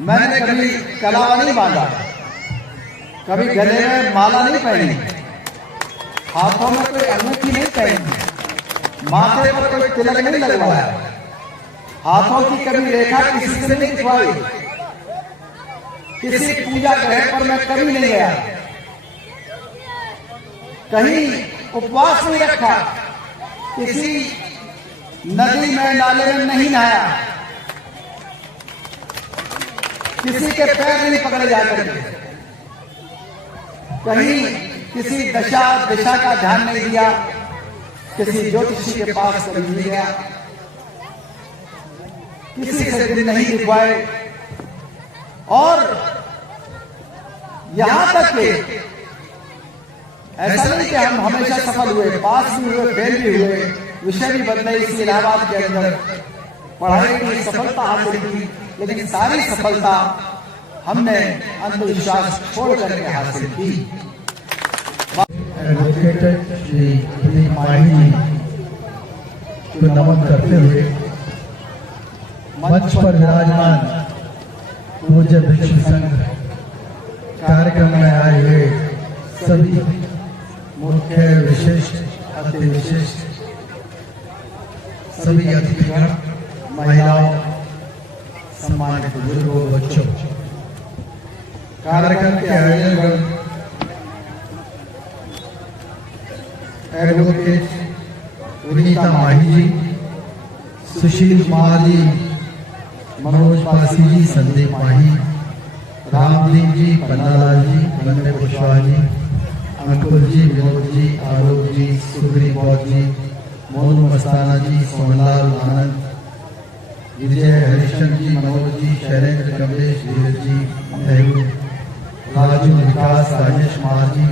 मैंने कभी कलावा नहीं बांधा, कभी गले में माला नहीं पहनी, हाथों में कोई अंगूठी नहीं पहनी, माथे पर कोई तिलक नहीं लगवाया, हाथों की कभी रेखा किसी से नहीं दिखवाई, किसी पूजा ग्रह पर मैं कभी नहीं गया, कहीं उपवास नहीं रखा, किसी नदी में नाले में नहीं नहाया, किसी के पैर नहीं पकड़े जाते, कहीं किसी दशा दिशा का ध्यान नहीं दिया, किसी ज्योतिषी के पास कभी नहीं गया, किसी से दिन नहीं दिखवाए, और यहां तक कि ऐसा नहीं कि हम हमेशा सफल हुए, पास भी हुए, फेल भी हुए, विषय भी बदले इसी इलाहाबाद के अंदर, पढ़ाई की सफलता हासिल की, लेकिन सारी सफलता हमने अंधविश्वास छोड़ करके हासिल की। एडवोकेट श्री प्रदीप माही को नमन करते हुए मंच पर विराजमान पूज्य भिक्षु संघ कार्यक्रम में आए हुए सभी मुख्य विशिष्ट अति विशिष्ट सभी अतिथिगण, महिलाओं, सम्मानित बुजुर्गों, बच्चों, कार्यक्रम के आयोजन एडवोकेट विनीता माही जी, सुशील कुमार जी, मनोज पासी जी, संदीप माही, रामदीप जी, पन्नालाल जी, बंदे कुशवाहा जी, अंकुर जी, विनोद जी, आलोक जी, सुग्रीव बौद्ध जी, मोनू मस्ताना जी, सोनलाल आनंद, विजय हरिश्चंद्र जी, मनोज जी, शैलेंद्र, कमलेश, धीरज जी, नेहरू, राजू, विकास, राजेश कुमार जी,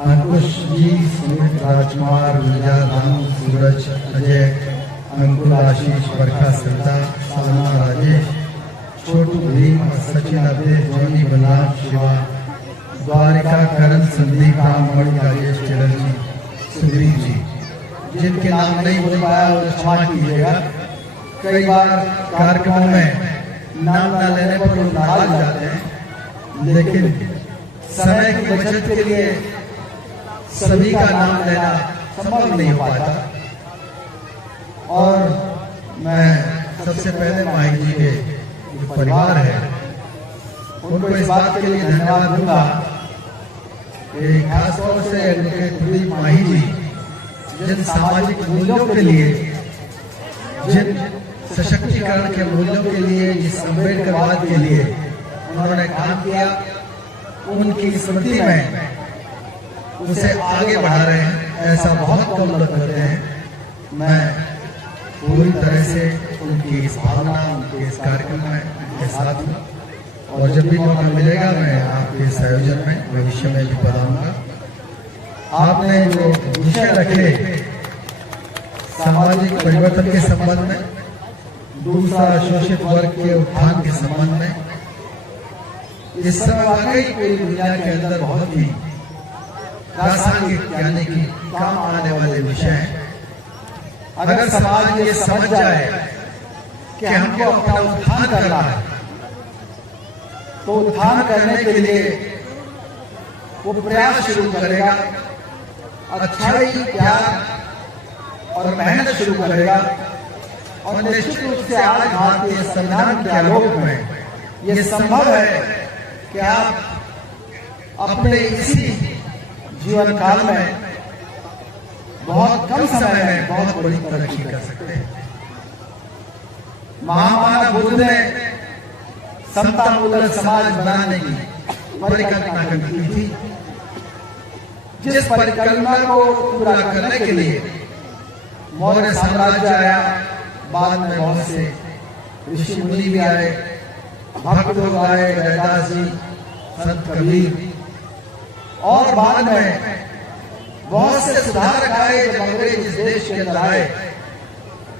अंकुश जी, सुमित, राजकुमार, विजया, रानू, सूरज, अजय, अंकुर, आशीष, बरखा, श्रद्धा, साधना, राजेश, छोटू, भीम, सचिन, अभय, जोनी, बलराम, शिवा, द्वारिका, करण, संदीप, राम, मणि, राजेश, चरण जी, सुग्रीव जी, जिनके नाम नहीं बोल पाया वो क्षमा कीजिएगा। कई बार कार्यक्रमों में नाम न लेने पर लोग नाराज हो जाते हैं, लेकिन समय की बचत के लिए सभी का नाम लेना संभव नहीं हो पाता। और मैं सबसे पहले माही जी के जो परिवार है उनको इस बात के लिए धन्यवाद दूंगा कि खासतौर से एडवोकेट प्रदीप माही जी जिन सामाजिक मूल्यों के लिए, जिन सशक्तिकरण के मूल्यों के लिए, जिस अम्बेडकरवाद के लिए उन्होंने काम किया, उनकी स्मृति में उसे आगे बढ़ा रहे हैं, ऐसा बहुत कम लोग करते हैं। मैं पूरी तरह से उनकी इस भावना, उनके इस कार्यक्रम में उनके साथ हूँ, और जब भी मौका मिलेगा मैं आपके इस आयोजन में भविष्य में भी पधारूंगा। आपने जो विषय रखे सामाजिक परिवर्तन के संबंध में, दूसरा शोषित वर्ग के उत्थान के संबंध में, इस समय वाकई पूरी दुनिया के अंदर बहुत ही प्रासंगिक यानी कि काम आने वाले विषय हैं। अगर समाज ये समझ जाए कि हमको अपना उत्थान करना है, तो उत्थान करने के लिए वो प्रयास शुरू करेगा, अच्छाई, प्यार और मेहनत शुरू करेगा, और निश्चित रूप से आज भारतीय संविधान के आलोक में ये संभव है कि आप अपने इसी जीवन काल में बहुत कम समय में बहुत बड़ी तरक्की कर सकते हैं। महामानव बुद्ध ने समतामूलक समाज बनाने की परिकल्पना की थी, जिस परिकल्पना को पूरा करने के लिए मौर्य साम्राज्य आया, बाद में बहुत से ऋषि मुनि भी आए, भक्त लोग आए, रैदास जी, संत कबीर, और बाद में बहुत से सुधारक आए। जब अंग्रेज इस देश के अंदर आए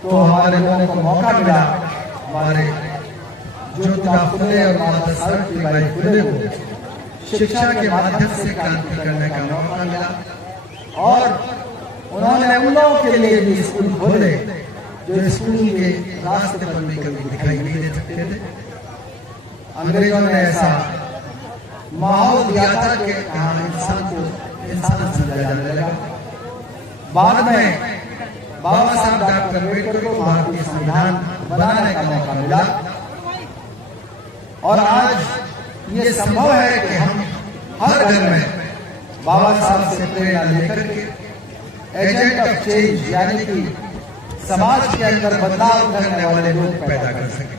तो हमारे लोगों को मौका मिला, हमारे ज्योतिबा फुले और माता सावित्रीबाई फुले को शिक्षा के माध्यम से क्रांति करने का मौका मिला, और उन्होंने उन लोगों के लिए भी स्कूल खोले जो स्कूल के रास्ते पर भी कभी दिखाई नहीं दे सकते थे। अंग्रेजों ने ऐसा माहौल दिया था कि इंसान को इंसान समझा जाने लगा। बाद में बाबा साहब डॉक्टर अम्बेडकर को भारतीय संविधान बनाने का मौका मिला और आज ये संभव है कि हम हर घर में बाबा साहब से प्रेरणा लेकर के एजेंट ऑफ चेंज यानी कि समाज के अंदर बदलाव करने वाले लोग पैदा कर सकें।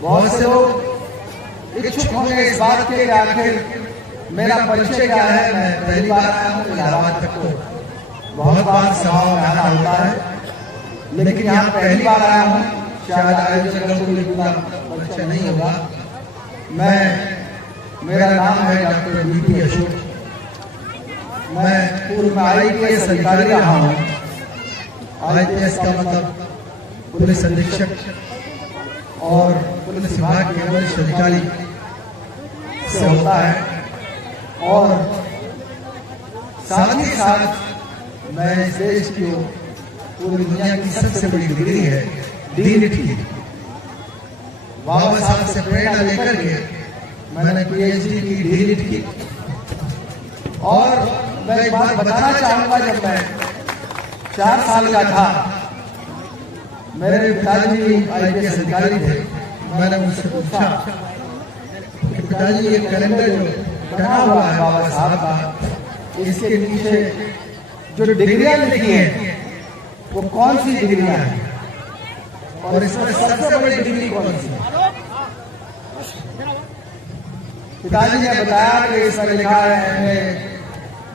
बहुत से लोग इच्छुक होंगे इस बात के कि आखिर मेरा परिचय क्या है। मैं पहली बार आया हूँ इलाहाबाद तक, तो बहुत बार सभाओं में आना होता है, लेकिन यहाँ पहली बार आया हूँ। शायद आयोजकों को भी पूरा परिचय नहीं होगा। मेरा नाम है डॉक्टर बीपी अशोक। मैं पूर्व में IPS अधिकारी रहा हूँ। IPS का मतलब पुलिस अधीक्षक और पुलिस विभाग के वरिष्ठ अधिकारी से होता है, और साथ ही साथ मैं इस देश की पूरी दुनिया की सबसे बड़ी डिग्री है DLIT की। बाबा साहब से प्रेरणा लेकर के मैंने PhD की DLIT की। और मैं एक बात बताना चाहूंगा, जब मैं 4 साल का था, मेरे पिताजी IPS अधिकारी थे। मैंने उनसे पूछा कि पिताजी ये कैलेंडर जो बना हुआ है बाबा साहब का, इसके नीचे जो डिग्रियां लिखी हैं वो कौन सी डिग्रियां हैं और इसमें सबसे बड़ी डिग्री कौन सी है? पिताजी ने बताया कि इसमें लिखा है MA,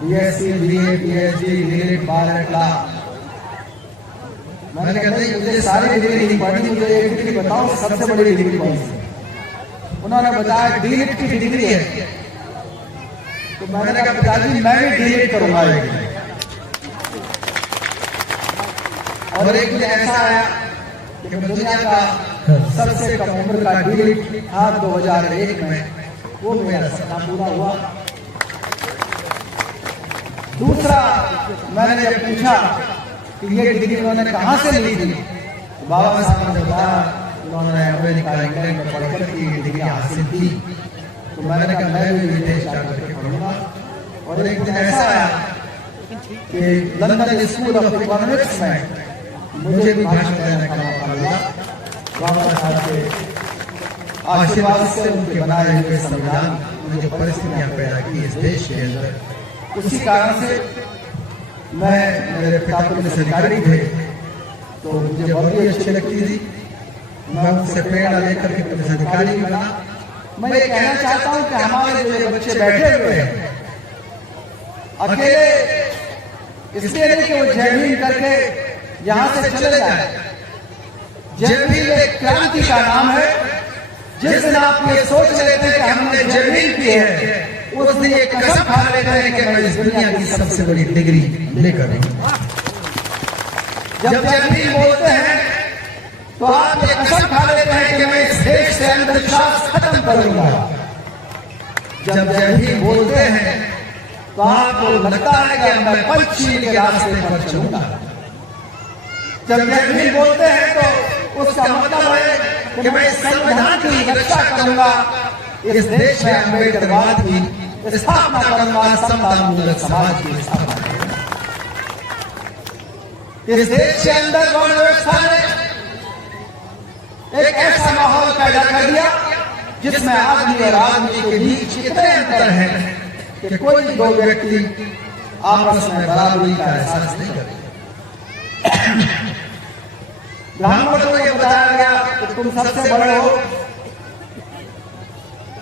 BSc, BA, PhD, DLIT, BART, LA। मैंने कहा नहीं, मुझे सारी डिग्री नहीं पढ़नी, मुझे एक डिग्री बताओ सबसे बड़ी डिग्री कौन सी। उन्होंने बताया DLIT की डिग्री है। तो मैंने कहा पिताजी मैं भी DLIT करूंगा। और एक दिन ऐसा आया कि दुनिया का सबसे कम उम्र का DLIT था 2001 में, वो मेरा सपना पूरा हुआ। दूसरा, मैंने जब पूछा कि ये डिग्री उन्होंने कहाँ से ली थी, तो बाबा साहब ने बताया उन्होंने अमेरिका इंग्लैंड में पढ़कर की डिग्री हासिल की। तो मैंने कहा मैं भी विदेश जाकर के पढ़ूंगा। और एक दिन ऐसा आया कि लंदन स्कूल ऑफ इकोनॉमिक्स में मुझे भी भाषण देने का मौका मिला। बाबा साहब के आशीर्वाद से उनके बनाए हुए संविधान मुझे परिस्थितियां पैदा की इस देश के अंदर। उसी कारण से मेरे पिता पुलिस अधिकारी थे, तो मुझे बहुत ही अच्छी लगती थी। मैं उनसे प्रेरणा लेकर के पुलिस अधिकारी बना। मैं ये कहना चाहता हूँ कि हमारे जो बच्चे बैठे हुए हैं अकेले इसलिए नहीं कि वो जय करके यहाँ से चले जाए। जय एक क्रांति का नाम है। जिस दिन आप ये सोच लेते हैं कि हमने जय की है, उस दिन ये कसम खा लेते हैं कि मैं इस दुनिया की सबसे बड़ी डिग्री लेकर रहूंगा। जब जय बोलते हैं तो आप ये कसम खा लेते हैं कि मैं इस देश से अंधविश्वास खत्म करूंगा। जब जय बोलते हैं तो आपको लगता है कि मैं पंचशील के रास्ते पर चलूंगा। जब जय बोलते हैं तो उसका मतलब है कि मैं इस संविधान की रक्षा करूंगा, इस देश में अम्बेडकरवाद की स्थापना करूंगा, समतामूलक समाज की स्थापना करूंगा। इस देश के अंदर वर्ण व्यवस्था ने एक ऐसा माहौल पैदा कर दिया जिसमें आदमी और आदमी के बीच इतने अंतर है कि कोई दो व्यक्ति आपस में बराबरी का एहसास नहीं करते। ब्राह्मणों को यह बताया गया कि तुम सबसे बड़े हो,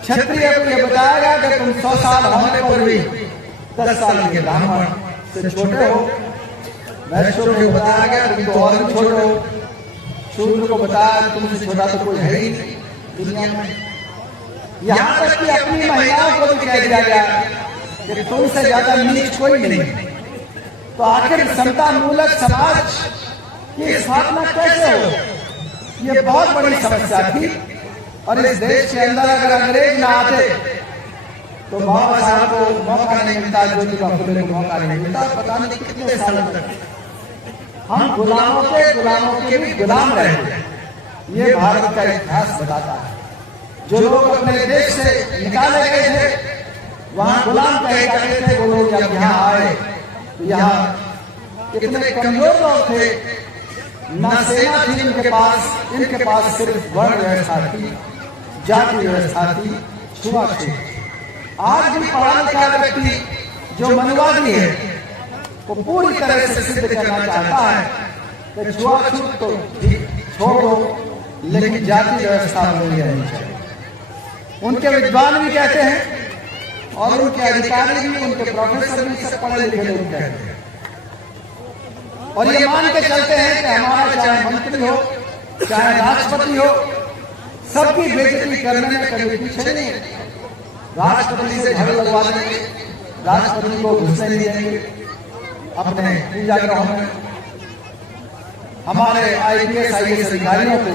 क्षत्रिय को यह बताया गया कि तुम 100 साल होने पर भी 10 साल के ब्राह्मण से छोटे हो। वैश्यों को बताया गया तुम तो और भी छोटे हो। शूद्र को बताया तुमसे छोटा तो कोई है ही नहीं दुनिया में। यहाँ तक कि अपनी महिलाओं को भी कह दिया गया कि तुमसे ज्यादा नीच कोई नहीं। तो आखिर समता मूलक समाज की स्थापना कैसे हो? ये बहुत बड़ी समस्या थी। और इस देश के अंदर अगर अंग्रेज ना आते तो बाबा साहब को मौका नहीं मिलता, ज्योतिबा फुले को मौका नहीं मिलता। पता नहीं कितने सालों तक हम गुलामों के भी गुलाम रहे। ये भारत का इतिहास बताता है। जो लोग अपने देश से निकाले गए थे, वहां गुलाम कहे जाते थे, वो लोग जब यहाँ आए तो यहाँ इतने कमजोर लोग थे, न सेना थी इनके पास सिर्फ वर्ण व्यवस्था थी, जाति व्यवस्था थी, छुआछूत। आज भी पढ़ा लिखा व्यक्ति जो मनुवादी है वो पूरी तरह से सिद्ध करना चाहता है कि छुआछूत तो छोड़ दो, लेकिन जाति व्यवस्था नहीं रहनी चाहिए। उनके विद्वान भी कहते हैं और उनके अधिकारी भी, उनके प्रोफेसर भी, सब पढ़े लिखे लोग कहते हैं और ये मान के चलते हैं कि हमारा चाहे मंत्री हो चाहे राष्ट्रपति हो, सबकी बेइज्जती करने में कभी पीछे नहीं है। राष्ट्रपति से झगड़ लगवा देंगे, राष्ट्रपति को घुसने नहीं देंगे अपने पूजा गृहों में, हमारे IPS IAS अधिकारियों को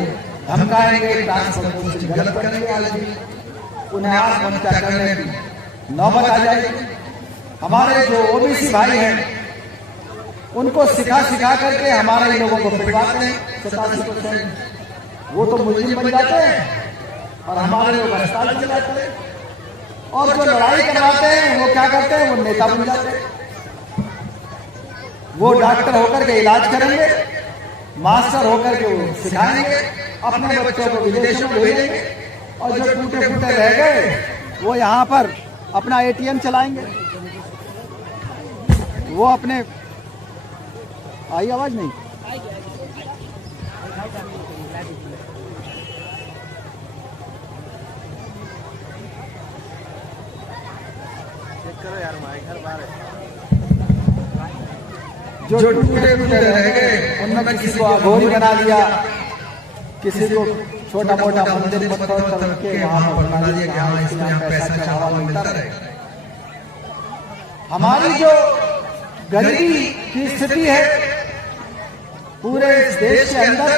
धमकाएंगे, ट्रांसफर से गलत करेंगे, आज भी उन्हें आत्महत्या करने की नौबत आ जाएगी। हमारे जो OBC भाई हैं उनको सिखा करके हमारे लोगों को पिटवाते हैं 87%, वो तो मुजरिम बन जाते हैं और हमारे लोग अस्पताल चले जाते हैं। और जो लड़ाई करवाते हैं वो क्या करते हैं, वो नेता बन जाते हैं। वो डॉक्टर होकर के इलाज करेंगे, मास्टर होकर के वो सिखाएंगे, अपने बच्चों को विदेशों में भेजेंगे और जो टूटे फूटे रह गए वो यहाँ पर अपना ATM चलाएंगे। वो अपने आई आवाज नहीं, करो यार, हमारे घर बाहर जो टूटे फूटे रह गए उनमें किसी को अघोरी बना दिया, किसी को छोटा मोटा मंदिर पत्थर तोड़ के वहां पर बना दिया कि हाँ इसके यहाँ पैसा चावल मिलता रहे। हमारी जो गरीबी की स्थिति है पूरे इस देश के अंदर,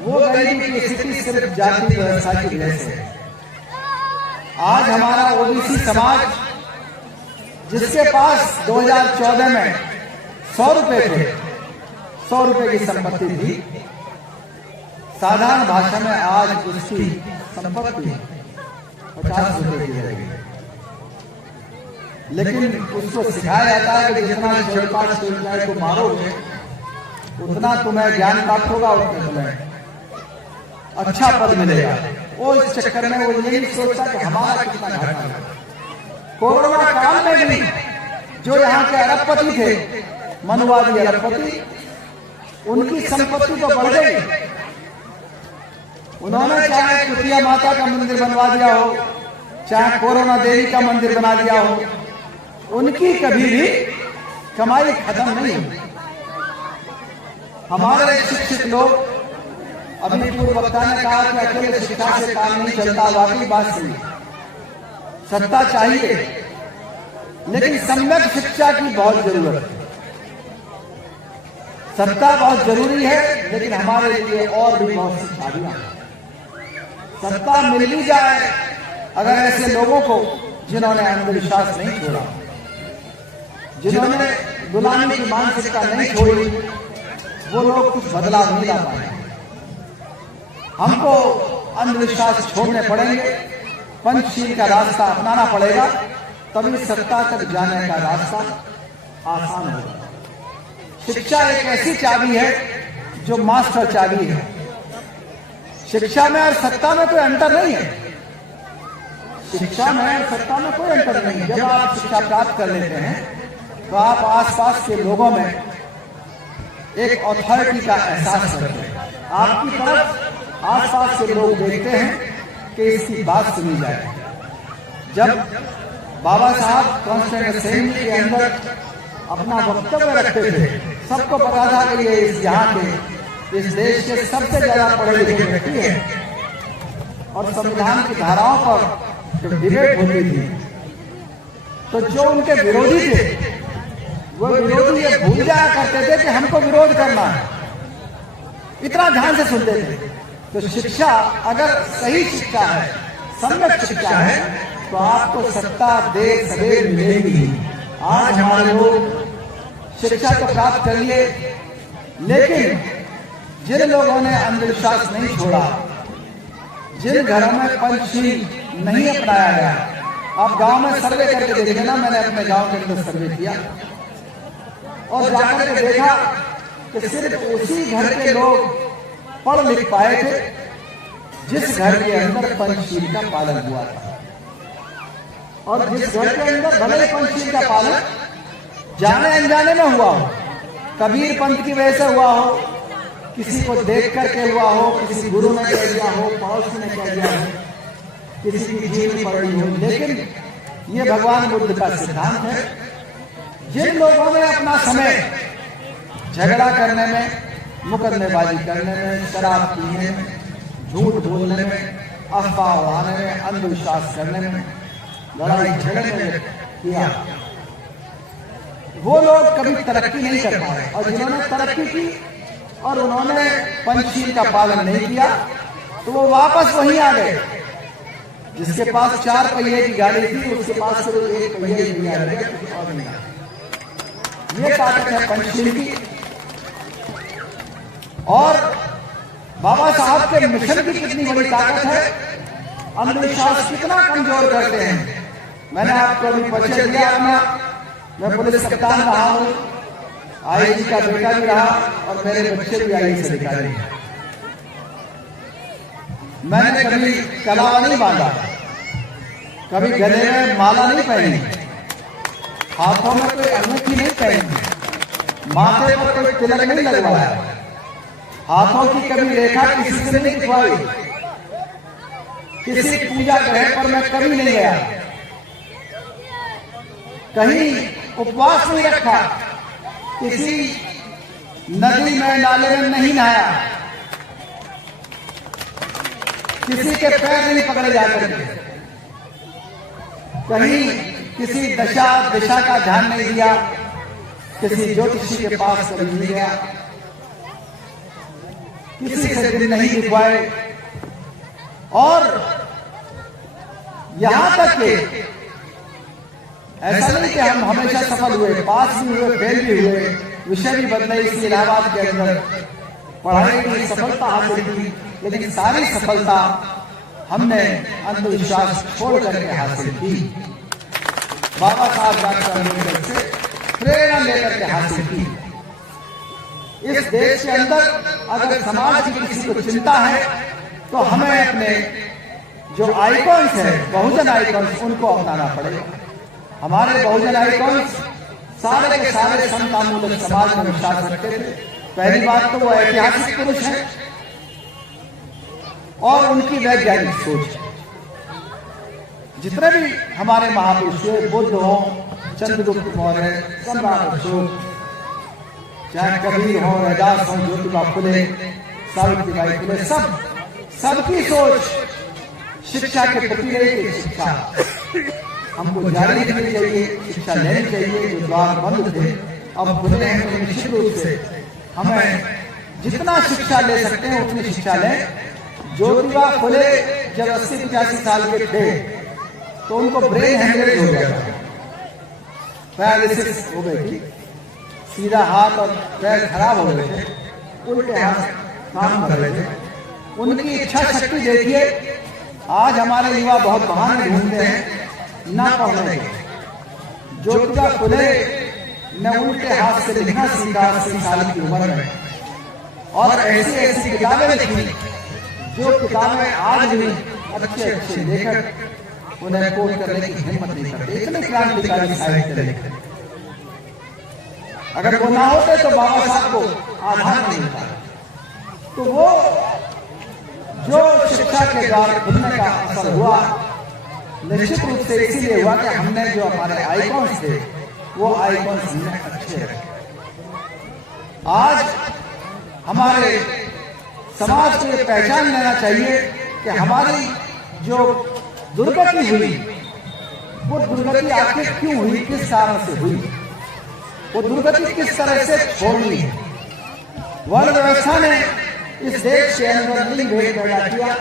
वो गरीबी की स्थिति सिर्फ जाति व्यवस्था की वजह से। आज हमारा OBC समाज जिसके पास 2014 में 100 रुपए थे, 100 रुपए की संपत्ति थी, साधारण भाषा में आज उसकी संपत्ति 50 रुपए की रहेगी। लेकिन उसको सिखाया जाता है कि जितना चौपाट सोचने को मारोगे उतना तुम्हें ज्ञान प्राप्त होगा, उतना तुम्हें अच्छा पद मिलेगा। वो इस चक्कर में वो ये नहीं सोचता कि हमारा कितना घाटा है। कोरोना काल में भी जो यहाँ के अरबपति थे, मनुवादी अरबपति, उनकी संपत्ति तो बढ़ गई। उन्होंने चाहे कुतिया माता का मंदिर बनवा दिया हो, चाहे कोरोना देवी का मंदिर बना दिया हो, उनकी कभी भी कमाई खत्म नहीं हुई। हमारे शिक्षित लोग, अभी पूर्व वक्ता ने कहा कि अकेले शिक्षा से काम नहीं चलता, वाकई बात सही, सत्ता चाहिए लेकिन सम्यक शिक्षा की बहुत जरूरत है। सत्ता बहुत जरूरी है लेकिन हमारे लिए और भी बहुत सी चाबियां हैं। सत्ता मिल भी जाए अगर ऐसे लोगों को जिन्होंने अंधविश्वास नहीं छोड़ा, जिन्होंने गुलामी की मानसिकता नहीं छोड़ी, वो लोग कुछ बदलाव नहीं ला पाए। हमको अंधविश्वास छोड़ने पड़ेंगे, पंचशील का रास्ता अपनाना पड़ेगा, तभी सत्ता तक जाने का रास्ता आसान होगा। शिक्षा एक ऐसी चाबी है जो मास्टर चाबी है। शिक्षा में और सत्ता में कोई अंतर नहीं है। शिक्षा में और सत्ता में कोई अंतर नहीं है। जब आप शिक्षा प्राप्त कर लेते हैं तो आप आसपास के लोगों में एक अथॉरिटी का एहसास करते हैं। आपकी तरफ आसपास के लोग देखते हैं कि इसकी बात सुनी जाए। जब बाबा साहब कॉन्स्टिट्यूएंट असेंबली के अंदर अपना वक्तव्य रखते थे, सबको पता था कि ये यहाँ के, इस देश के सबसे ज्यादा पढ़े लिखे व्यक्ति हैं और संविधान की धाराओं पर जब डिबेट होती थी तो जो उनके विरोधी थे वो विरोधी ये भूल जाया करते थे कि हमको विरोध करना है, इतना ध्यान से सुनते थे। तो शिक्षा अगर सही शिक्षा है, सम्यक शिक्षा है, तो आपको सत्ता देर सवेर मिलेगी। आज हमारे लोग शिक्षा को प्राप्त कर लिए, लेकिन जिन लोगों ने अंधविश्वास नहीं छोड़ा, जिन घरों में पंचशील नहीं अपनाया गया, आप गांव में सर्वे करके देखें ना, मैंने अपने गांव के अंदर सर्वे किया और जाकर के देखा कि सिर्फ उसी घर के लोग पढ़ लिख पाए थे जिस घर के अंदर पंचशील का पालन हुआ था। और जिस घर के अंदर भले ही पंचशील का पालन जाने अनजाने में हुआ हो, कबीर पंथ की वजह से हुआ हो, किसी को देख करके हुआ हो, किसी गुरु ने कह दिया हो, पड़ोसी ने कह दिया हो, किसी की जीवनी पड़ी हो, लेकिन ये भगवान बुद्ध का सिद्धांत है। जिन लोगों ने अपना समय झगड़ा करने में, मुकदमेबाजी करने में, शराब पीने में, झूठ बोलने में, अफवाह उड़ाने में, अंधविश्वास करने में, लड़ाई झगड़ने में किया, वो लोग कभी तरक्की नहीं कर पाए। और जिन्होंने तरक्की की और उन्होंने पंचशील का पालन नहीं किया, तो वो वापस वहीं आ गए। जिसके पास 4 पहिए की गाड़ी थी, उसके पास सिर्फ 1 पहिए की गाड़ी है, कुछ और नहीं। ये ताकत है पंचशील की। और बाबा साहब के मिशन की कितनी बड़ी ताकत है, अंधविश्वास कितना कमजोर करते हैं। मैंने आपको अभी परिचय दिया अपना, मैं पुलिस कप्तान रहा हूं, आईजी का बेटा भी रहा और मेरे बच्चे भी आईजी से अधिकारी हैं। मैंने कभी कलावा नहीं बांधा, कभी गले में माला नहीं पहनी, हाथों में कोई अंगूठी नहीं पहनी, माथे पर कोई तिलक नहीं लगवाया, हाथों की कभी रेखा किसी से नहीं दिखवाई, किसी पूजा ग्रह पर मैं कभी नहीं गया, कहीं उपवास नहीं रखा, किसी नदी में नाले में नहीं नहाया, किसी के पैर नहीं पकड़े जाते, कहीं किसी दशा दिशा का ध्यान नहीं दिया, किसी ज्योतिषी के पास कभी नहीं गया, किसी से दिल नहीं दिखवाए। और यहां तक कि ऐसा नहीं कि हम हमेशा सफल हुए, पास भी हुए, फेल भी हुए, विषय भी बदले, इसी इलाहाबाद के अंदर पढ़ाई की सफलता हासिल की, लेकिन सारी सफलता हमने अंधविश्वास छोड़ करके हासिल की। बाबा साहब डॉक्टर अम्बेडकर से प्रेरणा लेकर के हासिल की। इस देश के अंदर अगर समाज की किसी को चिंता है तो हमें अपने जो आइकॉन्स है, बहुजन आइकॉन्स, उनको अपनाना पड़ेगा। हमारे बहुजन आइकॉन्स सारे के सारे समतामूलक समाज में विश्वास रखते थे। पहली बात तो वो ऐतिहासिक पुरुष है और उनकी वैज्ञानिक सोच। जितने भी हमारे महापुरुष हुए, बुद्ध हो, चंद्रगुप्त मौर्य, सम्राट अशोक, चाहे कबीर हो, रैदास हो, ज्योतिबा फुले, सावित्रीबाई फुले, सबकी सोच शिक्षा के प्रति रही। शिक्षा हमको जारी रखनी चाहिए, शिक्षा लेनी चाहिए। जो द्वार बंद थे अब खुले हैं, तो निश्चित रूप से हमें जितना शिक्षा ले सकते हैं उतनी शिक्षा लें। ज्योतिबा फुले जब 80-85 साल के थे तो उनको ब्रेन हेमरेज हो गया था, पैरालिसिस हो गई थी, सीधा हाथ और पैर खराब हो गए थे, उल्टे हाथ काम कर रहे थे। उनकी इच्छा शक्ति देखिए, आज हमारे युवा बहुत बहाने ढूंढते हैं ना पढ़ने के। ज्योतिबा फुले ने उल्टे हाथ से लिखना सीखा 80 साल की उम्र में, और ऐसी ऐसी किताबें लिखी जो किताबें आज भी अच्छे लेखक उन्हें कोट करने की हिम्मत नहीं करते। इतने क्रांतिकारी साहित्य लिखते। अगर वो ना होते तो बाबा साहब को आधार नहीं मिलता। तो वो जो शिक्षा के द्वार खुलने का असर हुआ, निश्चित रूप से इसीलिए हुआ कि हमने जो हमारे आइकॉन्स थे वो आइकॉन्स हमने अच्छे रखे। आज हमारे समाज को ये पहचान लेना चाहिए कि हमारी जो दुर्गति हुई, वो दुर्गति आखिर क्यों हुई, किस कारण से हुई, वो दुर्गति किस तरह से छोड़नी है। वर्ण व्यवस्था ने इस देश के अंदर लिंग भेद पैदा किया,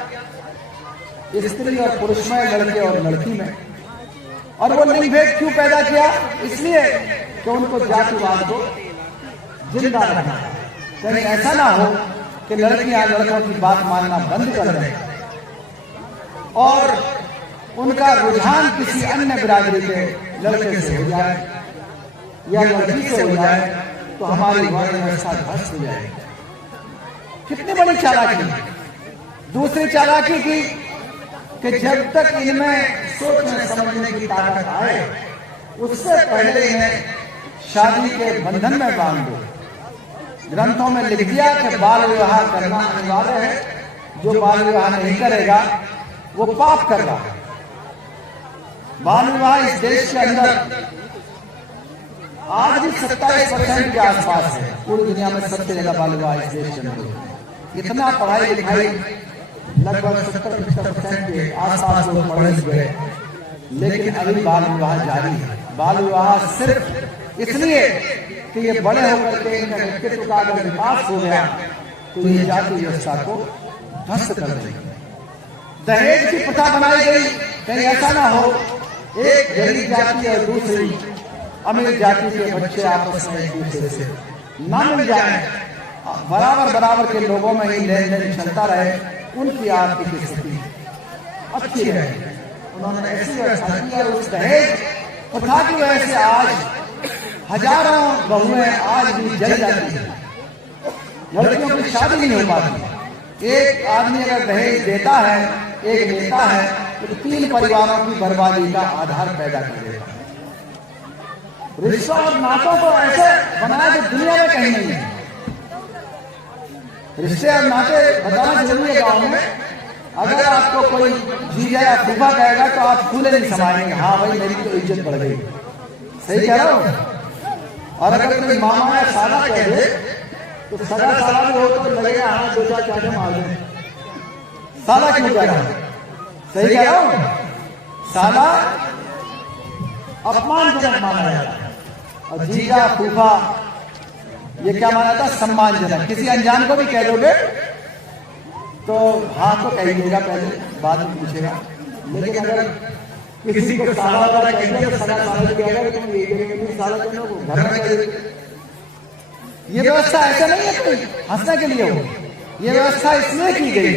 स्त्री और पुरुष में, लड़के और लड़की में। और वो लिंग भेद क्यों पैदा किया? इसलिए कि उनको जातिवाद को जिंदा रखना। कहीं ऐसा ना हो कि लड़कियां लड़कों की बात मानना बंद कर दें और उनका रुझान किसी अन्य बिरादरी के लड़के से हो जाए या लड़की से हो जाए तो हमारी वर्ण व्यवस्था ध्वस्त हो जाएगी। कितनी बड़ी चालाकी। दूसरी चालाकी की कि जब तक इनमें सोचने समझने की ताकत आए उससे पहले इन्हें शादी के बंधन में बांध दो। ग्रंथों में लिख दिया कि बाल विवाह करना अनिवार्य है, जो बाल विवाह नहीं करेगा वो पाप कर रहा है। बाल विवाह इस देश के अंदर आज भी 27% के आसपास है। पूरी दुनिया में सबसे ज्यादा बाल विवाह इस देश के अंदर। इतना पढ़ाई लिखाई लगभग 70-75% के आसपास लोग पढ़े गए, लेकिन अभी बाल विवाह जारी है। बाल विवाह सिर्फ इसलिए कि ये बड़े होकर के इनका व्यक्तित्व का अगर विकास हो गया तो ये जाति व्यवस्था को ध्वस्त कर देगी। दहेज की प्रथा बनाई गई, कहीं ऐसा ना हो एक गरीब जाति और दूसरी अमीर जाति के बच्चे आपस में एक दूसरे से ना मिल जाए, बराबर बराबर के लोगों में ही लेन देन चलता रहे, उनकी आर्थिक स्थिति अच्छी रहे। उन्होंने ऐसी व्यवस्था की है। उस दहेज प्रथा की वजह से आज हजारों बहुएं आज भी जल जाती है, लड़कियों की शादी नहीं हो पाती। एक आदमी अगर दहेज देता है, एक नेता है, तो 3 परिवारों की बर्बादी का आधार पैदा कर देता है। रिश्तों और नातों को ऐसे बनाया जो दुनिया में कहीं नहीं है। रिश्ते और नाते बताना जरूरी है गाँव में। अगर आपको कोई जीजा या फूफा कहेगा तो आप फूले नहीं समाएंगे, हाँ भाई मेरी तो इज्जत बढ़ गई। सही कह रहा हूँ। और अगर कोई मामा या साला कह दे तो सगा साला भी हो तो लगेगा हाँ 2-4 चाटे मार दे। साला क्यों कह रहा है? सही कह रहा हूँ। साला अपमानजनक माना जाता है और जीजा फूफा ये क्या माना था? सम्मानजनक। किसी अनजान को भी कह दोगे तो हाँ तो कह देगा, पहले बाद में पूछेगा। लेकिन अगर किसी को साला वाला कह दिया तो साला साला कहेगा तुम ये करेंगे साला क्यों हो घर में कह देते। ये व्यवस्था ऐसा नहीं है कोई हंसने के लिए हो। ये व्यवस्था इसलिए की गई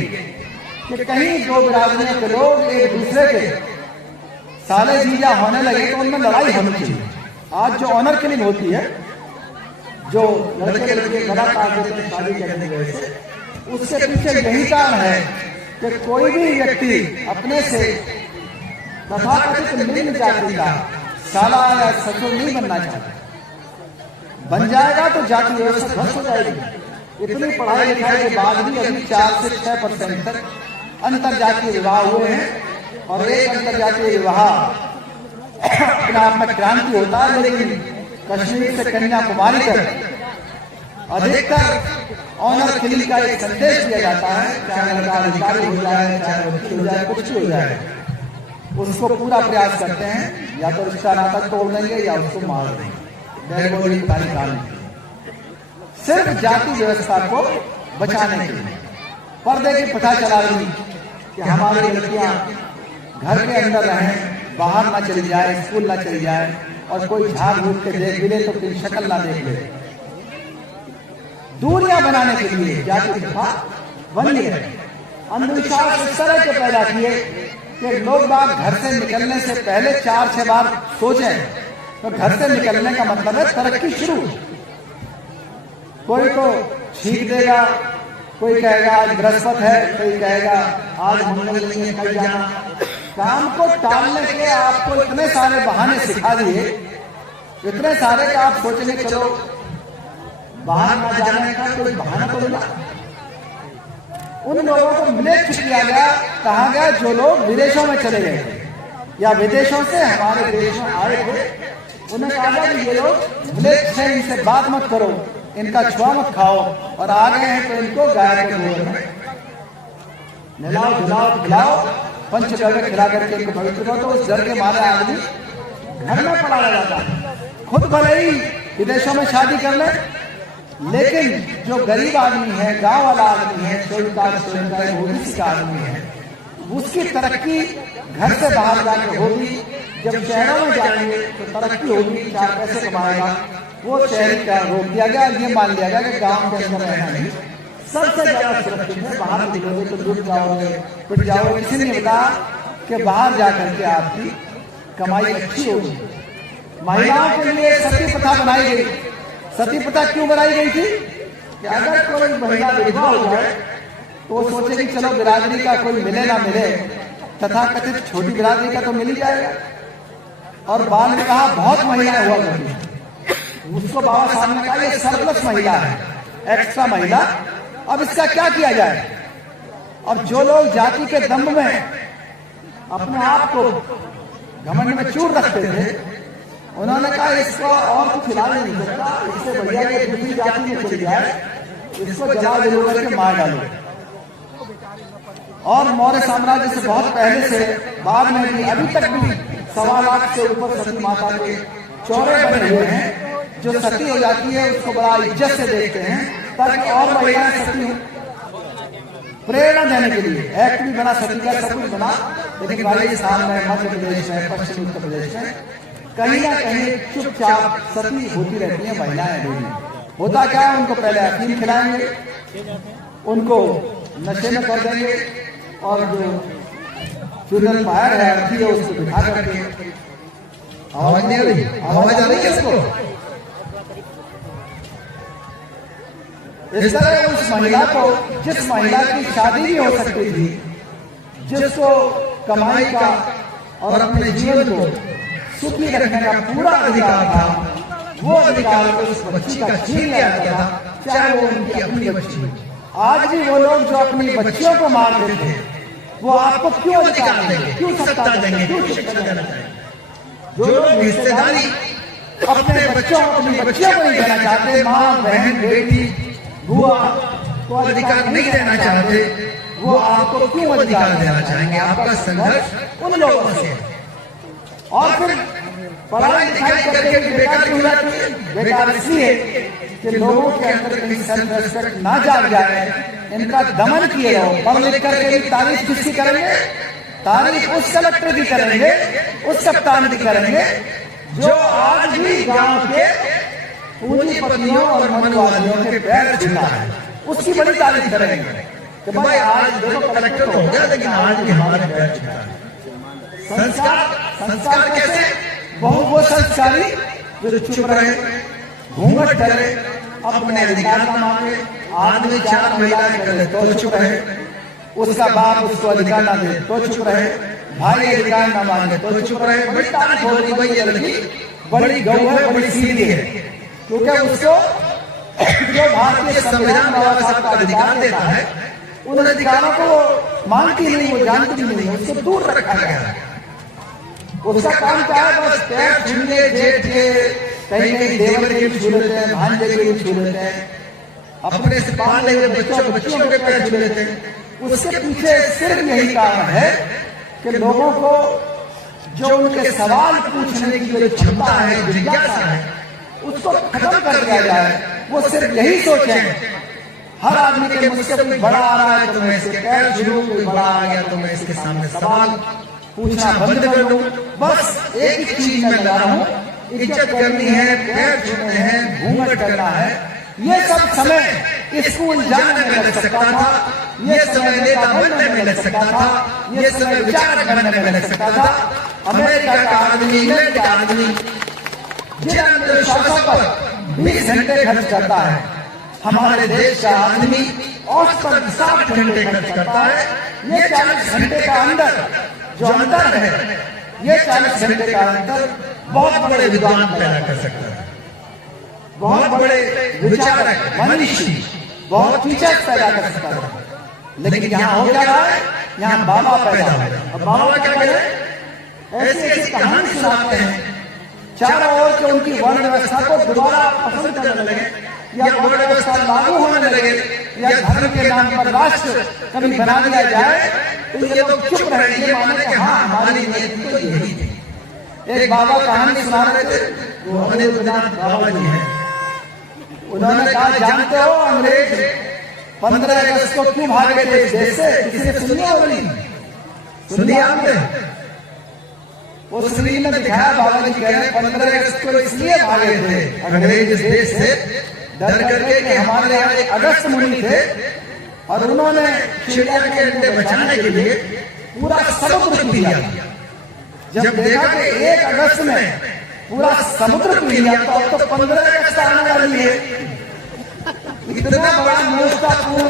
कि कहीं 2 बिरादरियों के लोग एक दूसरे के साले जीजा होने लगे तो उनमें लड़ाई होनी चाहिए। आज जो ऑनर किलिंग होती है, जो लड़के लड़के गला काट देते हैं शादी करने की वजह से, उसके पीछे यही कारण है कि कोई भी व्यक्ति अपने से तथाकथित निम्न जाति का साला या ससुर नहीं बनना चाहता। बन जाएगा तो जाति व्यवस्था ध्वस्त हो जाएगी। इतनी पढ़ाई लिखाई के बाद भी अभी 4 से 6% तक अंतर जातीय विवाह हुए हैं। और एक अंतर जातीय विवाह अपने आप में क्रांति होता है, लेकिन कश्मीर से कन्याकुमारी तक अधिकतर ऑनर किलिंग का एक संदेश दिया जाता है। चाहे लड़का अधिकारी हो जाए, चाहे वकील हो जाए, कुछ भी हो जाए, उसको पूरा प्रयास करते हैं या तो रिश्ता नाता तोड़ देंगे या उसको मार देंगे, डेड बॉडी निकालेंगे, सिर्फ जाति व्यवस्था को बचाने के लिए। पर्दे की प्रथा चला रही कि हमारी लड़कियां घर के अंदर रहें, बाहर ना चली जाए, स्कूल ना चली जाए, और कोई झाड़ घूट के देख भी ले तो कोई शक्ल ना देख ले। दूरियां बनाने के लिए जाति प्रथा बनी है। अंधविश्वास इस तरह के पैदा किए कि लोग बाग घर से निकलने से पहले 4-6 बार सोचें। तो घर से निकलने का मतलब है तरक्की शुरू। कोई तो छींक देगा, कोई कहेगा आज बृहस्पति है, कोई कहेगा आज मंगल नहीं है, कल जाना। काम को टालने के आपको इतने सारे बहाने सिखा दिए, इतने सारे कि आप सोचेंगे चलो बाहर ना जाने का कोई बहाना तो मिला। उन लोगों को मिलेक्ट किया गया, कहा गया जो लोग विदेशों में चले गए थे या विदेशों से हमारे देश में आए थे, उन्हें कहा गया कि ये लोग मिलेक्ट हैं, इनसे बात मत करो, इनका छुआ मत खाओ, और आ गए हैं तो इनको गाय के गोबर में नहलाओ धुलाओ खिलाओ, पंचगव्य खिला करके इनको पवित्र करो। तो उस डर के मारे आदमी घर में पड़ा रह जाता है। खुद भले ही विदेशों में शादी कर ले, लेकिन जो गरीब आदमी है, गांव वाला आदमी है, ओबीसी का आदमी है, उसकी तरक्की घर से बाहर जाकर होगी। जब शहरों में जाएंगे तो तरक्की होगी, 4 पैसे कमाएगा। वो शहर का रोक दिया गया, ये मान लिया गया कि गांव के अंदर रहना नहीं, सबसे ज्यादा सुरक्षित है। बाहर निकलोगे तो डूब जाओगे, पिट जाओगे। किसी ने बताया कि बाहर जाकर के आपकी कमाई अच्छी होगी। महिलाओं के लिए सती प्रथा बनाई गई। सती प्रथा क्यों बनाई गई थी कि अगर कोई महिला विधवा हो जाए तो वो सोचे कि चलो बिरादरी का कोई मिले ना मिले, तथा कथित छोटी बिरादरी का तो मिल ही जाएगा। और बाल ने कहा बहुत महिलाएं हुआ करती, उसको बाबा साहब ने कहा ये सरप्लस महिला है, एक्स्ट्रा महिला, अब इसका क्या किया जाए। अब जो लोग जाति के दम्भ में अपने आप को घमंड में चूर रखते थे, उन्होंने कहा इसको और कुछ इलाज नहीं सकता, इससे बढ़िया ये दूसरी जाति में चली जाए, इसको जला जरूर करके मार डालो। और मौर्य साम्राज्य से बहुत पहले से बाद में भी अभी तक भी 1.25 लाख से ऊपर सती माता के चौरे बने हुए हैं। जो सती हो जाती है उसको बड़ा इज्जत से देखते हैं ताकि और महिलाएं सती हो। प्रेरणा देने के लिए एक्ट भी बना, सती का सब कुछ बना, लेकिन राजस्थान में, मध्य प्रदेश में, पश्चिमी उत्तर प्रदेश में कहीं ना कहीं चुपचाप सती होती रहती है महिलाएं डेली। होता क्या है, उनको पहले अफीम खिलाएंगे, उनको नशे में कर देंगे, और जो फ्यूनरल फायर है अर्थी है उसको बिठा करके, आवाज नहीं आ रही, आवाज आ रही है इसको। इस तरह उस महिला को, जिस महिला की शादी भी हो सकती थी, जिसको कमाई का और अपने जीवन को सुखी रखने का पूरा अधिकार था, वो अधिकार को उस बच्ची का छीन लिया जाता था, चाहे वो उनकी अपनी बच्ची हो। आज भी वो लोग जो अपनी बच्चियों को मार देते हैं, वो आपको क्यों अधिकार देंगे, क्यों सत्ता देंगे, क्यों शिक्षा देना चाहेंगे। जो लोग हिस्सेदारी अपने बच्चों, अपनी बच्चियों को नहीं देना चाहते, माँ, बहन, बेटी, बुआ को अधिकार नहीं देना चाहते, वो आपको क्यों अधिकार देना चाहेंगे। आपका संघर्ष उन लोगों से है। और फिर पढ़ाई लिखाई करके भी बेकार क्यों जाती है? बेकार इसलिए कि लोगों के अंदर कहीं सेल्फ रेस्पेक्ट ना जाग जाए, इनका दमन किए रहो। पढ़ लिख करके भी तारीफ किसकी करेंगे? तारीफ उस कलेक्टर की करेंगे, उस कप्तान की करेंगे जो आज भी गांव के पूंजीपतियों और मनवादियों के पैर छूता है, उसकी बड़ी तारीफ करेंगे कि भाई आज देखो कलेक्टर हो गया, लेकिन आज भी हमारे पैर छूता है। संस्कार कैसे? वो संस्कारी जो चुप रहे, घूंघट करे, अपने अधिकार न मांगे। आदमी 4 महिलाएं करे तो चुप रहे, उसका बाप उसको अधिकार न दे तो चुप रहे, भाई अधिकार न मांगे तो चुप रहे। बड़ी तारीफ हो रही, भाई ये लड़की बड़ी गौ है, बड़ी सीधी है, क्योंकि उसको जो भारतीय संविधान बाबा साहब का अधिकार देता है, उन अधिकारों को वो मानती नहीं, वो जानती नहीं, उसको दूर रखा गया है। उसका काम क्या है? बस पैर छूने, जेठ के, कहीं कहीं देवर के भी छू लेते हैं, भांजे के भी छू लेते हैं, अपने से पाले हुए बच्चों के पैर छू लेते हैं। उसके पीछे सिर्फ यही कारण है कि लोगों को जो उनके सवाल पूछने की जो क्षमता है, जिज्ञासा है, उसको खत्म कर दिया जाए। वो सिर्फ यही सोचे, हर आदमी के मुझसे कोई बड़ा आ रहा है तो मैं इसके पैर छूऊं, कोई बड़ा आ गया तो मैं इसके सामने सवाल पूछना बंद कर दूं। बस एक ही चीज में लगा रहा हूं, इज्जत करनी है, पैर छूने हैं, घूंघट करना है। ये सब समय स्कूल जाने में लग सकता था, ये समय नेता बनने में लग सकता था, ये समय विचार करने में लग सकता था। अमेरिका का आदमी, इंग्लैंड का आदमी जिन अंधविश्वासों पर 20 घंटे खर्च करता है, हमारे देश का आदमी औसतन 7 घंटे खर्च करता है। ये 40 घंटे का अंदर जो अंतर है, ये 40 घंटे का अंतर बहुत बड़े विद्वान पैदा कर सकता है, बहुत बड़े विचारक, मनीषी, बहुत टीचर पैदा कर सकता है। लेकिन यहाँ हो क्या रहा है? यहाँ बाबा पैदा हो रहा है। अब बाबा क्या करें? ऐसी ऐसी कहानी सुनाते हैं चारों ओर के उनकी वर्ण व्यवस्था को दोबारा पसंद करने लगे, या वर्ण व्यवस्था लागू होने लगे, या धर्म के नाम पर राष्ट्र कभी बना दिया जाए, तो ये लोग चुप रहे, ये माने कि हाँ हमारी नीति तो यही थी। एक बाबा कहानी सुना रहे थे, वो अनिरुद्धनाथ बाबा जी हैं। उन्होंने कहा, जानते हो अंग्रेज 15 अगस्त को क्यों भागे थे इस देश से? किसी ने सुनी हो नहीं? सुनिए आपने? वो स्क्रीन में दिखाया, बाबा जी कह रहे 15 अगस्त को इसलिए भागे थे अंग्रेज इस देश से डर करके कि हमारे यहाँ एक अगस्त मुनि थे और उन्होंने चिड़िया के अंडे बचाने के लिए पूरा समुद्र पी लिया। जब देखा कि 1 अगस्त में पूरा समुद्र पी लिया तो अब तो 15 अगस्त आने वाली है। इतना बड़ा मूर्खतापूर्ण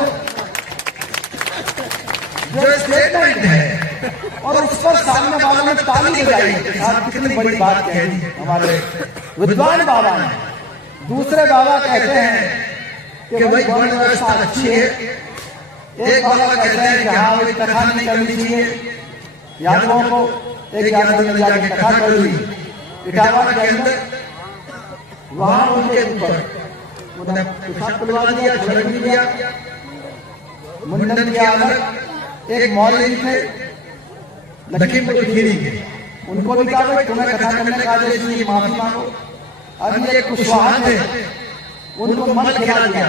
जो स्टेटमेंट है और उस पर सामने वालों ने ताली बजाई। साहब कितनी बड़ी बात कह दी हमारे विद्वान बाबा ने। दूसरे बाबा कहते हैं कि भाई वर्ण व्यवस्था अच्छी है। एक बाबा कहते हैं कि हाँ भाई कथा नहीं करनी चाहिए। यादवों को एक यादव ने जाके कथा कर ली इटावा के अंदर, वहां उनके ऊपर पेशाब खुलवा दिया, छलक दिया, मुंडन किया अलग। एक मौलवी थे लखीमपुर खीरी के, उनको भी कहा भाई तुम्हें कथा करने का आदेश नहीं, माफी मांगो। अभी एक कुशवाहा थे, उनको मल खिला दिया,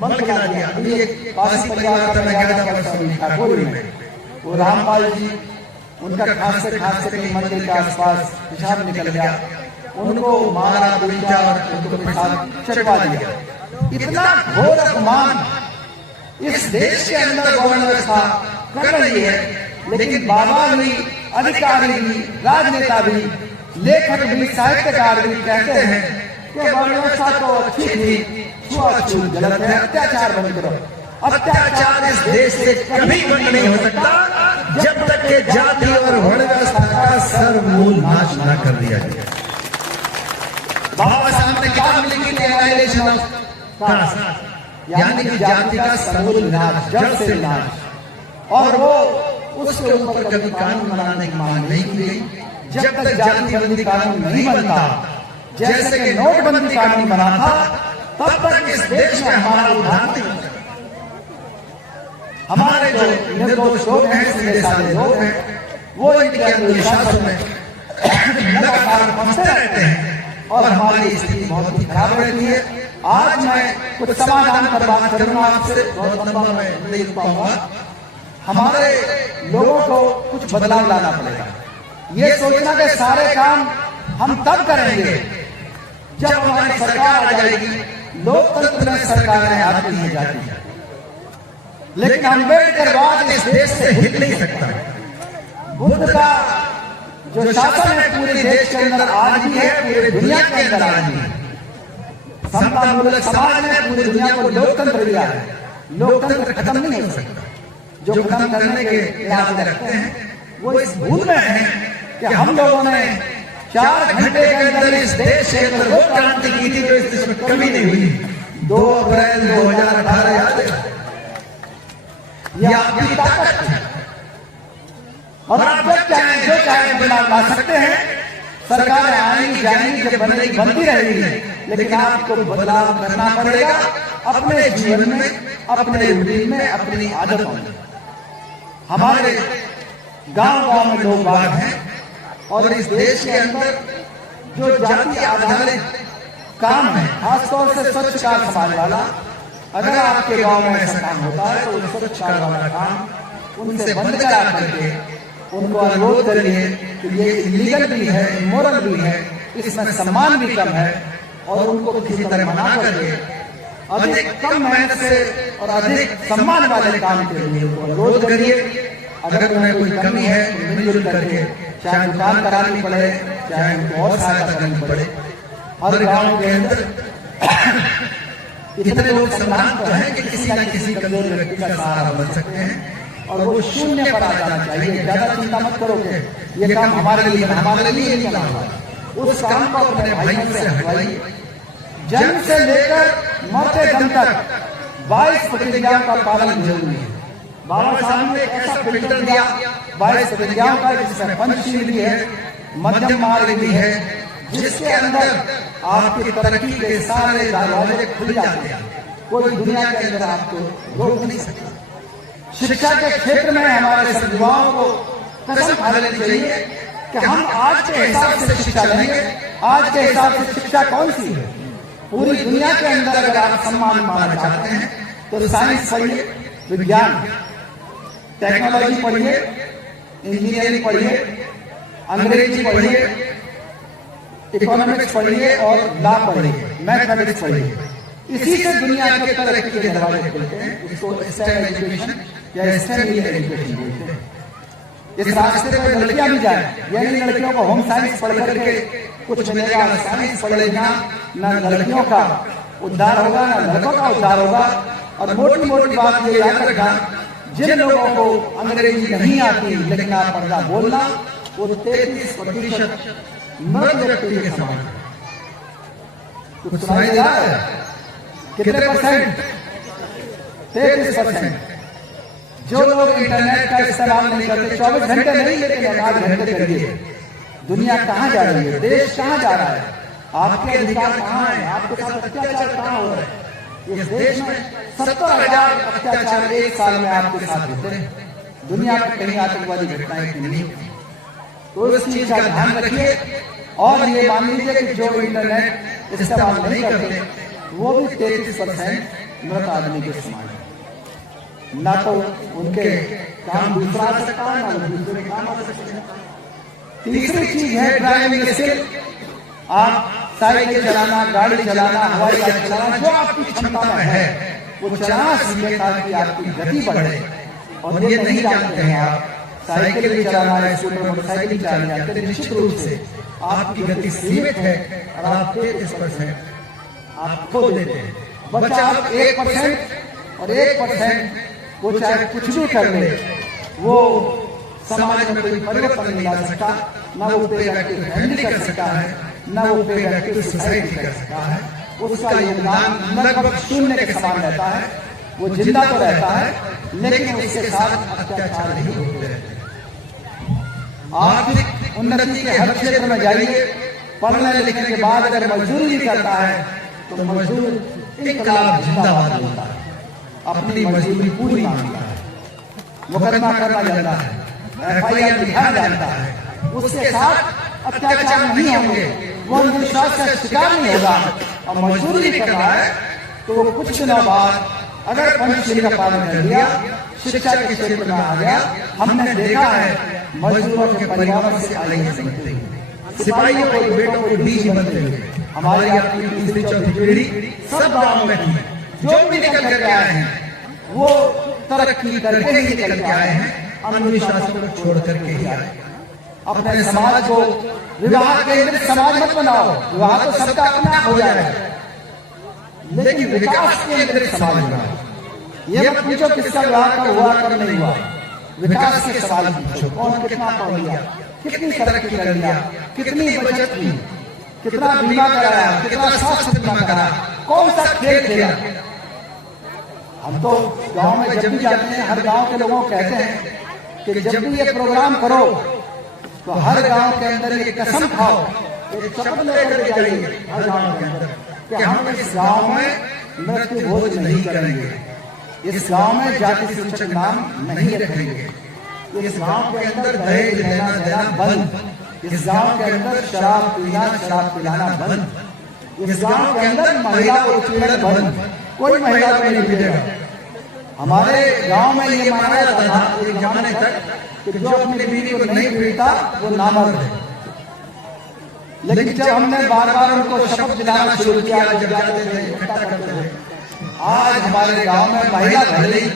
मल खिला दिया। अभी एक पासी परिवार का मैं गया था ठाकुर में, वो रामपाल जी, उनका खांसते कहीं मंदिर के आसपास पेशाब निकल गया, उनको मारा, पीटा और उनको पेशाब चटवा दिया। इतना घोर अपमान इस देश के अंदर वर्ण व्यवस्था कर रही है, लेकिन बाबा भी, अधिकारी भी, राजनेता भी, लेखक भी, साहित्यकार भी कहते हैं कि वर्ण व्यवस्था तो अच्छी थी, छुआछूत गलत है, अत्याचार बंद करो। अत्याचार इस देश से कभी बंद नहीं हो सकता जब तक के जाति और वर्ण व्यवस्था का सर्वमूल नाश न कर दिया जाए। बाबा साहब ने क्या लिखी है? एनाइलेशन ऑफ कास्ट, यानी कि जाति का समूल विनाश, जड़ से विनाश। और वो उसके ऊपर कभी कानून बनाने की मांग नहीं की गई जब तक जाति बंदी कानून नहीं बनता। जैसे कि नोटबंदी कानून बना था, तब तक इस देश में हमारा उद्धार नहीं हो सकता। हमारे जो निर्दोष लोग हैं, सीधे साधे लोग हैं, वो इनके अंधविश्वासों में लगातार फंसते रहते हैं और हमारी स्थिति बहुत ही खराब रहती है। आज मैं कुछ समाधान पर बात करूंगा आपसे, बहुत लंबा मैं नहीं पाऊंगा। हमारे लोगों को कुछ बदलाव लाना पड़ेगा। ये सोचना कि सारे काम हम तब करेंगे जब हमारी सरकार आ जाएगी। लोकतंत्र में सरकारें आती हैं जाती हैं, लेकिन अम्बेडकरवाद इस देश से हिल नहीं सकता। बुद्ध का जो शासन है पूरे देश के अंदर आज भी है, पूरे दुनिया के अंदर आज भी है। समतामूलक समाज ने पूरी दुनिया को लोकतंत्र दिया है। लोकतंत्र खत्म नहीं हो सकता। जो खत्म करने के इरादे रखते हैं वो इस भूल में है कि हम लोगों ने 4 घंटे के अंदर इस देश से वो क्रांति की थी जो इस देश में कभी नहीं हुई। 2 अप्रैल 2018 याद है? यह आपकी ताकत है और आप जब चाहें जो चाहें बदलाव ला सकते हैं। सरकारें आएंगी जाएंगी, जब बनेगी बनती रहेगी, लेकिन आपको बदलाव करना पड़ेगा अपने जीवन में, अपने रूटीन में, अपनी आदतों में। हमारे गांव-गांव में लोग बाग हैं और इस देश के अंदर जो जाति आधारित काम है, खासतौर से स्वच्छ कार्य समाज वाला, अगर आपके गांव में ऐसा काम होता है तो स्वच्छ कार्य वाला काम उनसे बंद करा करके उनको अनुरोध करिए कि ये इलीगल भी है, इमोरल भी है, इसमें सम्मान भी कम है, और उनको किसी तरह मना करके अधिक कम मेहनत से और अधिक सम्मान वाले काम के लिए उनको अनुरोध करिए। अगर उन्हें कोई कमी है तो मिलजुल करके चाहे दुकान करानी पड़े, चाहे उनको और सहायता करनी पड़े। हर गांव के अंदर इतने लोग सम्मान तो है कि किसी न किसी कमजोर व्यक्ति का सहारा बन सकते हैं और वो शून्य पर आ जाना चाहिए। ज्यादा चिंता मत करोगे, ये काम हमारे लिए नहीं चला हुआ। उस काम को अपने भाइयों से हटवाइए। जन्म से लेकर मरते दम तक 22 प्रतिज्ञाओं का पालन जरूरी है। बाबा साहब ने एक ऐसा फिल्टर दिया 22 प्रतिज्ञाओं का, जिसमें पंचशील भी है, मध्यम मार्ग भी है, जिसके अंदर आपकी तरक्की के सारे दरवाजे खुल जाते हैं। कोई दुनिया के अंदर आपको रोक नहीं सकता। शिक्षा के क्षेत्र में हमारे सब युवाओं को कसम खा लेनी चाहिए कि हम आज के हिसाब से शिक्षा लेंगे। आज के हिसाब से शिक्षा कौन सी है? पूरी दुनिया के अंदर अगर आप सम्मान पाना चाहते हैं तो साइंस पढ़िए, विज्ञान, टेक्नोलॉजी पढ़िए, इंजीनियरिंग पढ़िए, अंग्रेजी पढ़िए, इकोनॉमिक्स पढ़िए और लॉ पढ़िए, मैथमेटिक्स पढ़िए। इसी से दुनिया के तरक्की के दरवाजे खुलते हैं। इसको स्टेम एजुकेशन या स्टेम एजुकेशन बोलते हैं। इस रास्ते पर लड़कियां भी जाए, यानी लड़कियों को होम साइंस पढ़ करके कुछ मिलेगा, साइंस पढ़ लेना, ना लड़कियों का उद्धार होगा ना लड़कों का उद्धार होगा। और मोटी मोटी बात ये याद रखना, जिन लोगों को अंग्रेजी नहीं आती लेकिन आप पर्दा बोलना, वो 33% मर्द व्यक्ति के समान है। कुछ सुनाई दे रहा है? कितने परसेंट? 33%। जो लोग इंटरनेट का इस्तेमाल नहीं करते, 24 घंटे नहीं लेकिन 8 घंटे करिए, दुनिया कहाँ जा रही है, देश कहाँ जा रहा है, आपके अधिकार कहाँ है, आपके साथ अत्याचार कहाँ हो रहा है। इस देश में 70,000 अत्याचार एक साल में आपके साथ होते हैं। दुनिया में कहीं आतंकवादी घटनाएं की नहीं होती। तो इस चीज का ध्यान रखिए। और ये मान लीजिए कि जो इंटरनेट इस्तेमाल नहीं करते वो भी 33% मृत आदमी के समान है। ना तो उनके काम दूसरा आ सकता है, ना दूसरे काम आ सकते हैं। तीसरी चीज है ड्राइविंग स्किल। आप साइकिल चलाना, गाड़ी चलाना, हवाई जहाज चलाना, जो आपकी क्षमता में है वो चलाना सीखे ताकि आपकी गति बढ़े। और ये नहीं जानते हैं आप साइकिल भी चलाना, स्कूटर मोटरसाइकिल भी चलाना जानते, निश्चित रूप से आपकी गति सीमित है और आप 33% आप खो देते हैं। बच्चा आप 1% और 1% वो चाहे कुछ भी कर ले, वो समाज में कोई परिवर्तन नहीं ला सकता। ना वो पे व्यक्ति फैमिली कर सकता है, ना वो पे व्यक्ति सोसाइटी कर सकता है। उसका योगदान लगभग शून्य के समान रहता है। वो जिंदा तो रहता है लेकिन उसके साथ अत्याचार नहीं होते रहते। आर्थिक उन्नति के हर क्षेत्र में जाइए, पढ़ने लिखने के बाद अगर मजदूरी नहीं करता है तो मजदूर इनकलाब जिंदाबाद होता है, अपनी मजदूरी पूरी मांगता है, मुकदमा करना जानता है, FIR लिखना जानता है, उसके साथ अत्याचार नहीं होंगे, वो अंधविश्वास का शिकार नहीं होगा। और मजदूरी नहीं कर रहा है तो वो कुछ दिनों बाद अगर पंचशील का पालन कर लिया, शिक्षा के क्षेत्र में आ गया, हमने देखा है मजदूरों के परिवारों से अलग नहीं बनते, सिपाहियों को बेटों को बीज बनते हुए हमारी अपनी तीसरी चौथी पीढ़ी सब गाँव में थी। जो भी निकल करके आए हैं वो तरक्की करके ही निकल के आए हैं, अंधविश्वास को छोड़ करके ही आए। अपने समाज को विवाह केंद्रित समाज मत बनाओ, विवाह तो सबका अपना हो जाएगा, लेकिन विकास केंद्रित समाज बनाओ। ये मत पूछो किसका विवाह कब हुआ कब नहीं हुआ, विकास के सवाल पूछो। कौन कितना पढ़ लिया, कितनी तरक्की कर लिया, कितनी बचत की, कितना बीमा कराया, कितना स्वास्थ्य बीमा कराया, कौन सा खेल खेला। हम तो गांव में जब भी जाते हैं, हर गांव के लोगों को कहते हैं कि जब भी ये प्रोग्राम करो तो हर गांव के अंदर एक कसम खाओ, एक शपथ लेकर जाइए हर गांव के अंदर कि हम इस गांव में मृत्यु भोज नहीं करेंगे, इस गांव में जाति सूचक नाम नहीं रखेंगे, इस गांव के अंदर दहेज लेना देना बंद, इस गांव के अंदर शराब पीना शराब पिलाना बंद, इस गांव के अंदर महिला उत्पीड़न बंद, कोई महिला को नहीं पीड़ेगा। हमारे गांव में ये माना जाता था एक जमाने तक कि जो अपनी बीवी को नहीं पीड़ता वो नामर्द है। लेकिन जब हमने बार बार उनको शपथ दिलाना शुरू किया, जब जाते थे इकट्ठा करते थे, आज हमारे गांव में महिला भले ही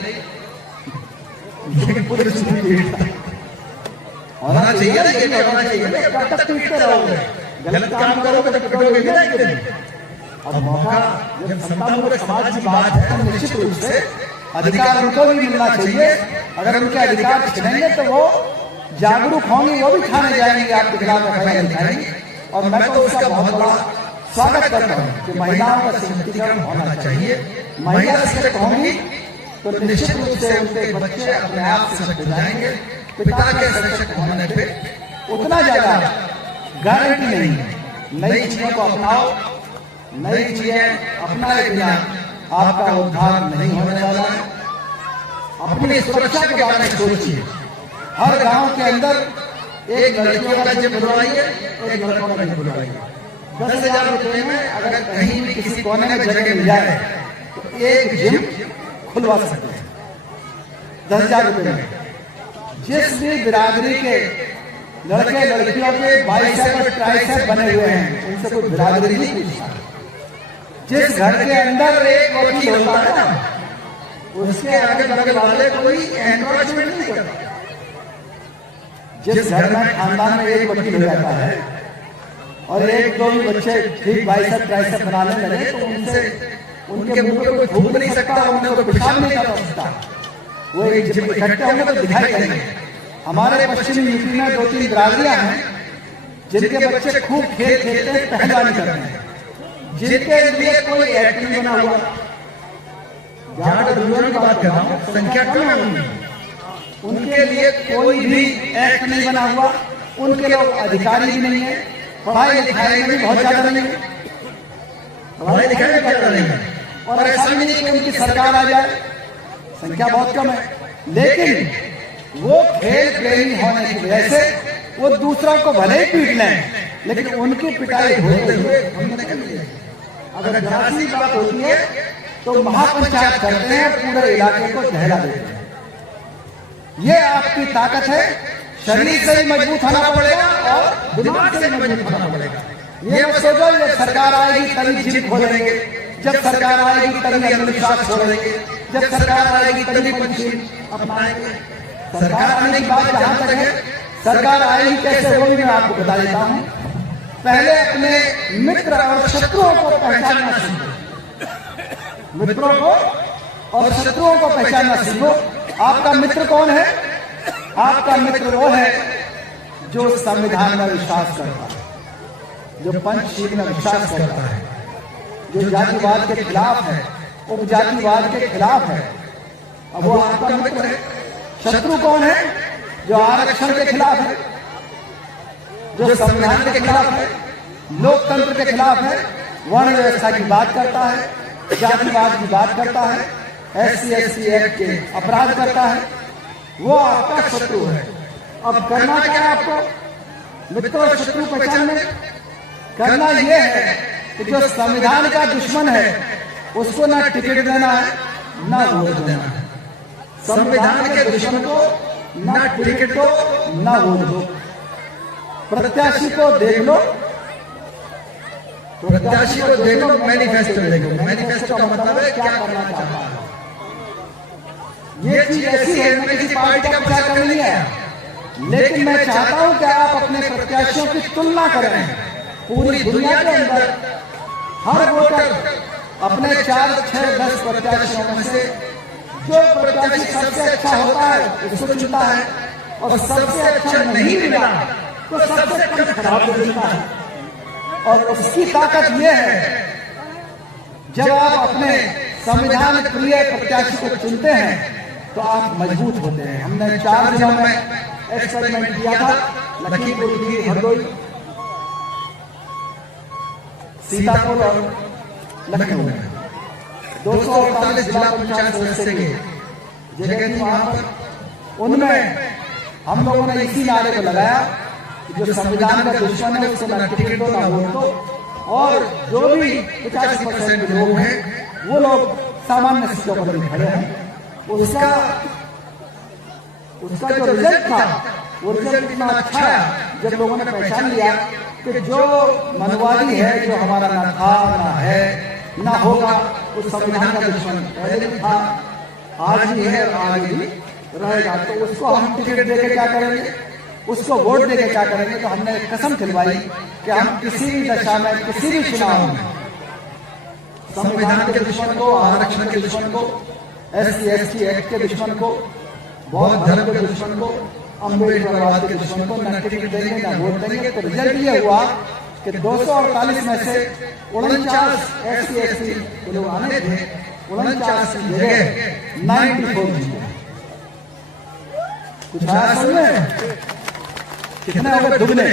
लेकिन पुरुष नहीं पीड़ता। होना चाहिए ना, ये होना चाहिए। कब तक पीटते रहोगे, गलत काम करोगे तो पिटोगे भी नहीं। अब मौका जब समतामूलक समाज की बात है तो निश्चित रूप से अधिकार उनको भी मिलना चाहिए। अगर उनके अधिकार छिनेंगे तो वो जागरूक होंगे, वो भी खाने जाएंगे, आपके खिलाफ FIR लिखाएंगे। और मैं तो उसका बहुत बड़ा स्वागत करता हूँ कि महिलाओं का सशक्तिकरण होना चाहिए। महिला सशक्त होंगी तो निश्चित रूप से उनके बच्चे अपने आप सशक्त हो जाएंगे। पिता के सशक्त होने पे उतना ज्यादा गारंटी नहीं है। नई चीजों को अपनाओ, नई चीजें अपनाए बिना आपका उद्धार नहीं होने वाला है। अपनी सुरक्षा के बारे में सोचिए। हर गांव के अंदर एक लड़कियों का जिम खुलवाइए, एक लड़कों का जिम खुलवाइए। 10,000 रुपए में अगर कहीं भी किसी कोने में जगह मिल जाए तो एक जिम खुलवा सकते हैं 10,000 रुपए में। जिस भी बिरादरी के लड़के लड़कियों के बाइसेप और ट्राइसेप बने हुए हैं, उनसे कोई बिरादरी नहीं पूछता। जिस घर के अंदर एक वकील होता है ना, उसके आगे बगल वाले कोई एनक्रोचमेंट नहीं करता। जिस घर में खानदान में एक वकील हो जाता है और एक दो भी बच्चे ठीक बाइसेप ट्राइसेप बनाने लगे, तो उनसे उनके मुंह पे कोई थूक नहीं सकता, उन्हें कोई पेशाब नहीं कर सकता। वो एक जब इकट्ठे होंगे तो दिखाई देंगे। हमारे पश्चिमी यूपी में 2-3 बिरादरियां हैं जिनके बच्चे खूब खेल खेलते हैं, पहलवानी करते हैं, जिनके लिए कोई एक्ट नहीं बना हुआ। ज्यादा दुनिया की बात कर रहा हूँ, संख्या कम है उनके लिए कोई भी एक्ट नहीं बना हुआ। उनके लोग अधिकारी भी नहीं है, पढ़ाई लिखाई में भी बहुत ज्यादा नहीं है, पढ़ाई लिखाई में ज्यादा नहीं है। और ऐसा भी नहीं कि उनकी सरकार आ जाए, संख्या बहुत कम है, लेकिन वो खेल प्रेमी होने की वजह से वो दूसरों को भले ही पीट लें, लेकिन उनकी पिटाई होते हुए हमने नहीं लिया। अगर जहां बात होती है तो महापंचायत करते हैं, पूरे इलाके को दहला देते हैं। ये आपकी ताकत है। शरीर से ही मजबूत होना पड़ेगा और दिमाग से मजबूत होना पड़ेगा। ये मत सोचो जब सरकार आएगी तभी जिद खोलेंगे, जब सरकार आएगी तभी अंधविश्वास छोड़ेंगे, जब सरकार आएगी तभी पंचशील अपनाएंगे। सरकार आने की बात जहां तक है, सरकार आएगी कैसे वो भी मैं आपको बता देता हूं। पहले अपने मित्र और शत्रुओं को पहचानना सीखो। मित्रों को और शत्रुओं को पहचानना सीखो। आपका मित्र कौन है? आपका मित्र वो है जो संविधान में विश्वास करता है, जो पंचशील में विश्वास करता है, जो जातिवाद के खिलाफ है, उपजातिवाद के खिलाफ है। अब वो आपका मित्र है। शत्रु कौन है? जो आरक्षण के खिलाफ है, जो संविधान के खिलाफ है, लोकतंत्र के खिलाफ है, वर्ण व्यवस्था की बात करता है, जातिवाद की बात करता है, SC/ST एक्ट के अपराध करता है, वो आपका शत्रु है। अब करना क्या है आपको? मित्र और शत्रु पहचानने करना यह है कि जो संविधान का दुश्मन है उसको ना टिकट देना है ना वोट देना है। संविधान के दुश्मन को ना टिकट दो ना वोट दो। प्रत्याशी को देख लो, प्रत्याशी को देख लो, मैनिफेस्टो देखो। मैनिफेस्टो का मतलब है क्या करना चाहता है। ये चीज ऐसी है, मैं किसी पार्टी का प्रचार करने नहीं आया, लेकिन मैं चाहता हूं कि आप अपने प्रत्याशियों की तुलना करें। पूरी दुनिया के अंदर हर वोटर अपने 4, 6, 10 प्रत्याशियों में से जो प्रत्याशी सबसे अच्छा होता है उसको चुनता है, और सबसे अच्छा नहीं मिला तो सबसे कम खराब को चुनता है। और उसकी ताकत यह है, जब आप अपने संविधान प्रिय प्रत्याशी को चुनते हैं तो आप मजबूत होते हैं। हमने 4 जिलों में एक्सपेरिमेंट किया था, लखीमपुर खीरी, हरदोई, सीतापुर और लखनऊ में 248 जिला पंचायत सदस्य के जगह थी वहां पर। उनमें हम लोगों ने इसी नारे को लगाया कि जो संविधान का दुश्मन है उसको ना टिकट दो ना वोट दो, और जो भी 85% लोग हैं वो लोग सामान्य सीटों पर भी खड़े हैं। उसका जो रिजल्ट था वो रिजल्ट इतना अच्छा है जब लोगों ने पहचान लिया कि जो मनवादी है, जो हमारा ना था ना है ना होगा, उस संविधान का दुश्मन पहले भी था, आज भी है और आगे भी रहेगा। तो उसको हम टिकट देके क्या करेंगे, उसको वोट देके क्या करेंगे? तो हमने कसम खिलवाई कि हम किसी भी दशा में, किसी भी चुनाव में संविधान के दुश्मन को, आरक्षण के दुश्मन को, SC/ST एक्ट के दुश्मन को, बौद्ध धर्म के दुश्मन को, अम्बेडकरवाद के दुश्मन को न टिकट देंगे न वोट देंगे। तो रिजल्ट ये हुआ कि 248 में से 49 SC/ST के लोग आने थे, 49 की जगह 94 जीते। कुछ आया समझ? कितने हो गए? दुगने।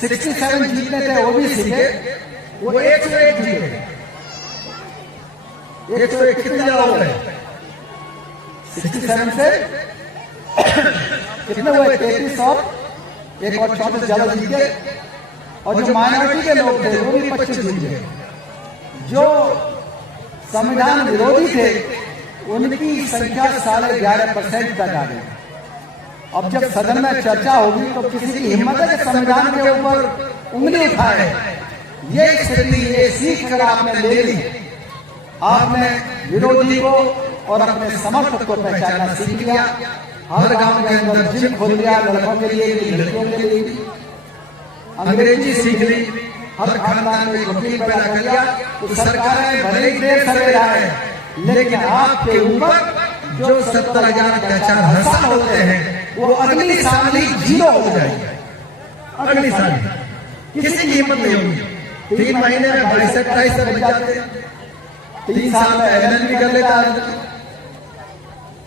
67 जीतने थे OBC के, वो 101 जीते। 101 कितने ज्यादा हो गए? 67 से कितने हुए? 33 और एक और 34 ज्यादा जीत गए। और जो माइनॉरिटी के लोग थे वो भी 25 जीत गए। जो संविधान विरोधी थे उनकी संख्या 11.5% तक आ गई। अब जब सदन में चर्चा होगी तो किसी की हिम्मत है कि संविधान के ऊपर उंगली उठाए? ये स्थिति, ये सीख कर आपने ले ली। आपने विरोधी को और अपने समर्थक को पहचानना सीख लिया। हर गांव के अंदर जिम खोल दिया, लड़कों के लिए भी, लड़कियों के लिए भी। अंग्रेजी सीख ली, हर खानदान में एक वकील पैदा कर लिया। तो सरकारें भले ही देर सवेर आए, लेकिन आपके ऊपर जो 70,000 के 4,000 होते हैं वो अगली साल ही 0 हो जाएंगे। अगली साल किसी की हिम्मत नहीं होगी। 3 महीने में 22-28 बच जाते हैं, 3 साल में एलन भी कर लेता है।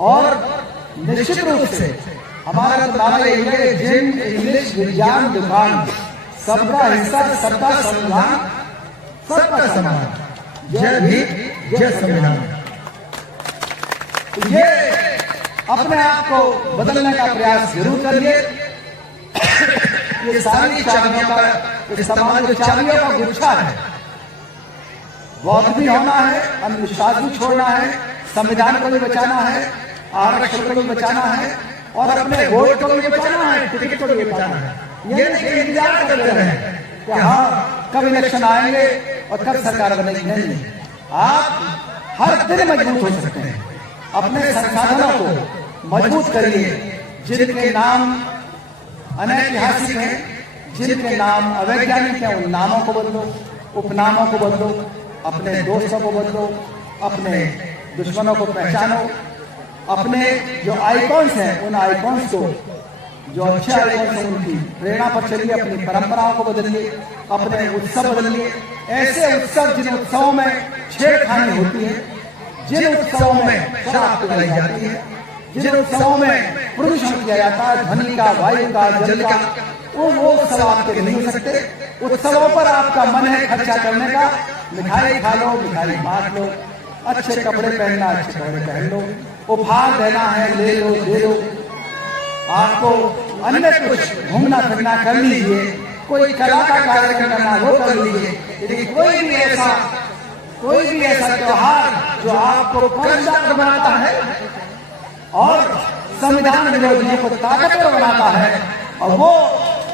और निश्चित रूप से हमारा तो नारा यही है, जिम, इंग्लिश, विज्ञान, दुकान, सबका हिस्सा, सबका संविधान, सबका सम्मान। जय भीम, जय संविधान। ये अपने आप को बदलने का प्रयास जरूर करिए। ये सारी चाबियों का, इस समाज की चाबियों का गुच्छा है। बौद्ध भी होना है, अंधविश्वास भी छोड़ना है, संविधान को भी बचाना है, आरक्षण को भी बचाना है, और अपने वोट को भी बचाना है, टिकट को भी बचाना है। ये नहीं इंतजार कर रहे हैं कि हाँ कब इलेक्शन आएंगे और कब सरकार बनेगी। नहीं, आप हर दिन मजबूत हो सकते हैं। अपने संसाधनों को मजबूत करिए। जिनके नाम अनैतिहासिक हैं, जिनके नाम अवैज्ञानिक हैं, उन नामों को बदलो, उपनामों को बदलो, अपने दोस्तों को बदलो, अपने दुश्मनों को पहचानो। अपने जो आइकॉन्स हैं, उन आइकॉन्स को, जो अच्छे आइकॉन्स हैं, उनकी प्रेरणा पर चलिए। अपनी परंपराओं को बदलिए, अपने उत्सव बदलिए। ऐसे उत्सव जिन उत्सवों में छेड़खानी होती है, जिन उत्सवों में शराब पिलाई जाती है, जिन उत्सवों में प्रदूषण किया जाता है, ध्वनि का, वायु का, जल का, वो उत्सव आपके नहीं हो सकते। उत्सवों पर आपका मन है खर्चा करने का, मिठाई खा लो, मिठाई बांट लो, अच्छे कपड़े पहनना, अच्छे कपड़े पहन लो, उपहार देना है, ले लो, दे लो। आपको अन्य कुछ घूमना फिरना कर लीजिए, कोई कला का कार्यक्रम करना वो कर लीजिए, लेकिन कोई भी ऐसा त्योहार जो आपको कर्जदार बनाता है और संविधान विरोधियों को ताकतवर बनाता है, और वो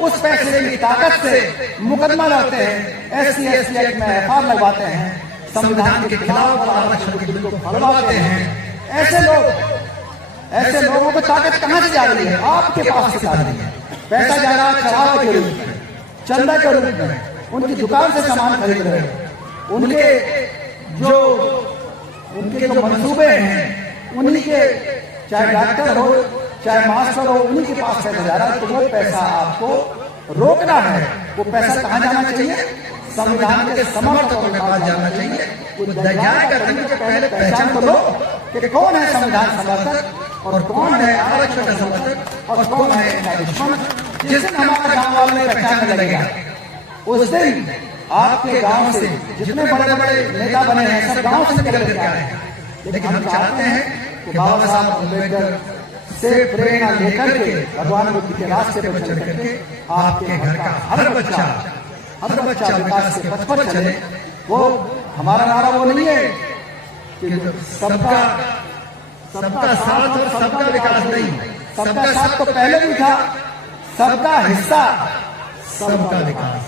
उस पैसे की ताकत से मुकदमा लड़ते हैं, SC/ST एक्ट में FR लगवाते हैं, संविधान के खिलाफ और आरक्षण के बिल को फड़वाते हैं। ऐसे लोगों को ताकत कहां से जा रही है? आपके पास से जा रही है। पैसा जा रहा है चढ़ावा के रूप में, चंदा के रूप में, उनकी दुकान से सामान खरीद रहे हैं। उनके जो मंसूबे हैं, उन्हीं के, चाहे डॉक्टर हो, चाहे मास्टर हो, उन्हीं के पास पैसा जा रहा है। तो वो पैसा आपको रोकना है। वो पैसा कहां जाना चाहिए? संविधान के समर्थकों के पास जाना चाहिए। वो दयाएं करने के पहले पहचान तो लो कि कौन है संविधान समर्थक और कौन है आरक्षण का समर्थक और कौन है इनका दुश्मन। जिस दिन हमारा गांव वाले पहचानने लगेगा, उस दिन आपके गांव से जितने बड़े बड़े नेता बने हैं, सब गांव से निकल के आए हैं। लेकिन हम चाहते हैं कि बाबा साहब अम्बेडकर से प्रेरणा लेकर के, भगवान बुद्ध के रास्ते पर चल करके आपके घर का हर बच्चा विकास के पथ पर चले। वो हमारा नारा वो नहीं है कि सबका साथ और सबका विकास नहीं। सबका साथ तो पहले भी था, सबका हिस्सा सबका विकास।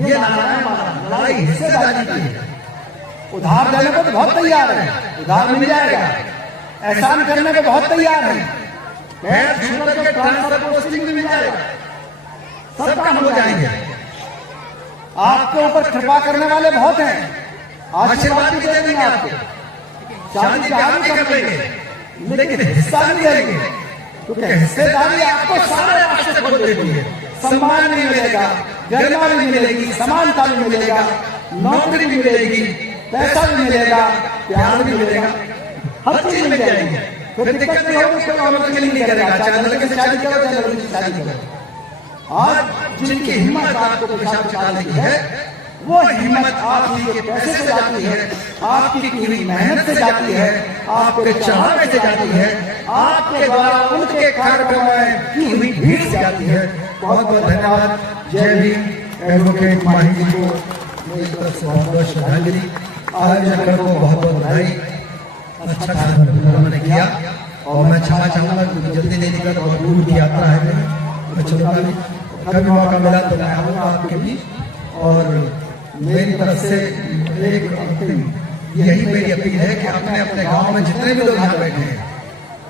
ये नारा है हमारा। लड़ाई हिस्सेदारी की है। उधार देने को तो बहुत तैयार है, उधार मिल जाएगा। एहसान करने को बहुत तैयार है, ट्रांसफर पोस्टिंग मिल जाएगा, सब काम हो जाएंगे। आपके ऊपर कृपा करने वाले बहुत हैं, आशीर्वाद भी दे देंगे आपको, शादी ब्याह भी कर लेंगे, लेकिन हिस्सा नहीं देंगे, क्योंकि हिस्सेदारी आपको सारे रास्ते खोल देती है। सम्मान भी मिलेगा, गरिमा भी मिलेगी, समानता भी मिलेगा, नौकरी भी मिलेगी, पैसा भी मिलेगा, प्यार भी मिलेगा, हर चीज मिल जाएगी। फिर दिक्कत नहीं होगी, कोई औरत के लिए नहीं करेगा, चाहे लड़के से शादी करो चाहे लड़की से शादी करो। आज जिनकी हिम्मत आपको पेशाब निकालने की है, वो हिम्मत आपके पैसे से जाती है, आपकी पूरी मेहनत से जाती है, आपके चाहने से जाती है, आपके द्वारा उनके कार्यक्रमों में की हुई भीड़ से जाती है। बहुत बहुत धन्यवाद। जय भीम। एडवोकेट माही जी को मेरी तरफ से बहुत बहुत श्रद्धांजलि। आयोजकों को बहुत बहुत बधाई। अच्छा उन्होंने किया। और मैं क्षमा चाहूंगा क्योंकि जल्दी नहीं निकला, बहुत दूर की यात्रा है मेरी, मैं चलूंगा भी, कभी मौका मिला तो मैं आऊंगा आपके बीच। और मेरी तरफ से एक अंतिम यही मेरी अपील है कि अपने अपने गांव में जितने भी लोग यहाँ बैठे हैं,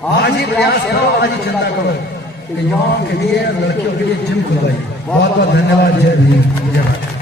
आज ही प्रयास करो, आज ही चिंता करो कि युवाओं के लिए, लड़कियों के लिए जिम खुलवाइए। बहुत बहुत धन्यवाद। जय भीम, जय भारत।